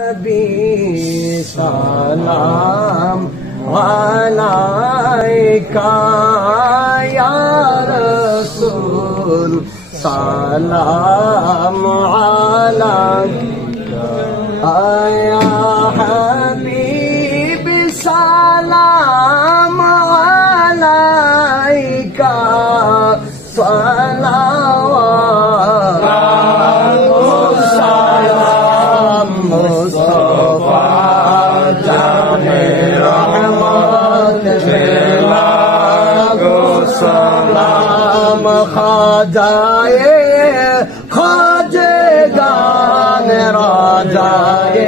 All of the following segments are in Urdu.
نبی سلام علیکہ یا رسول سلام علیکہ یا حبیب سلام علیکہ سلام خواجائے خواجگان راجائے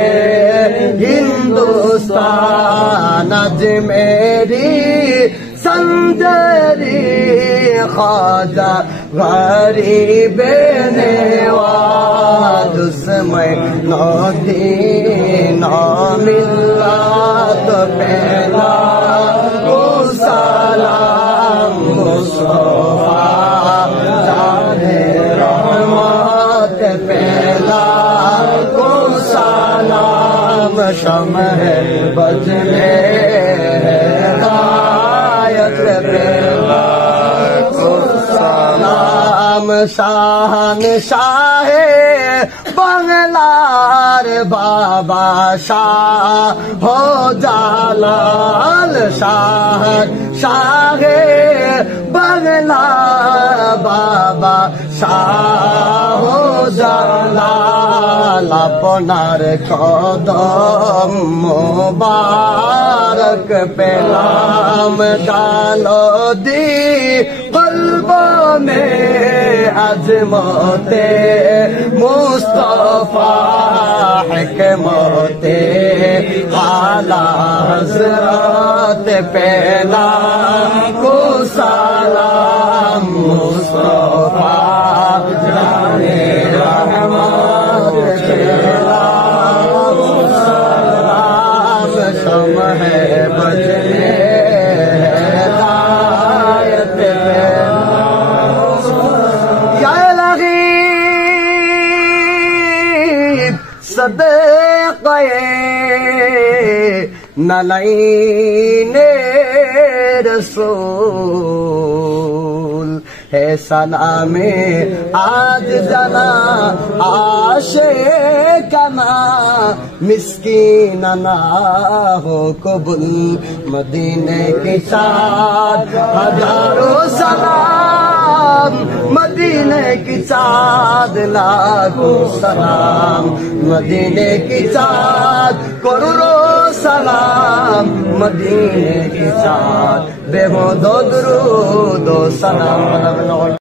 ہندوستان اجمیری سنجری خواجہ غریب نواز میں نو دین ملت پہلا سلام مصطفیٰ جانے رحمت پہلا کو سلام شمع بجنے ہدایت پہلا کو سلام شاہن شاہ بنگلار بابا شاہ ہو جلال شاہ شاہ بنگلہ بابا شاہ ہو جلال اپنار قدم مبارک پیغام ڈالو دی قلبوں میں عظمت مصطفیٰ حکمت اعلیٰ حضرت پہلا کو سلام مصطفیٰ جانے رحمت پہلا کو سلام شمع بجنے ہدایت صدقہ نلعین رسول ہے سلام آج جنا عاشقنا مسکین نہ ہو قبول مدینے کی چاند ہزاروں سلام مدینے کی چاند لاکھوں سلام مدینے کی چاند کروڑوں سلام مدینے کی چاند بے حد درود و سلام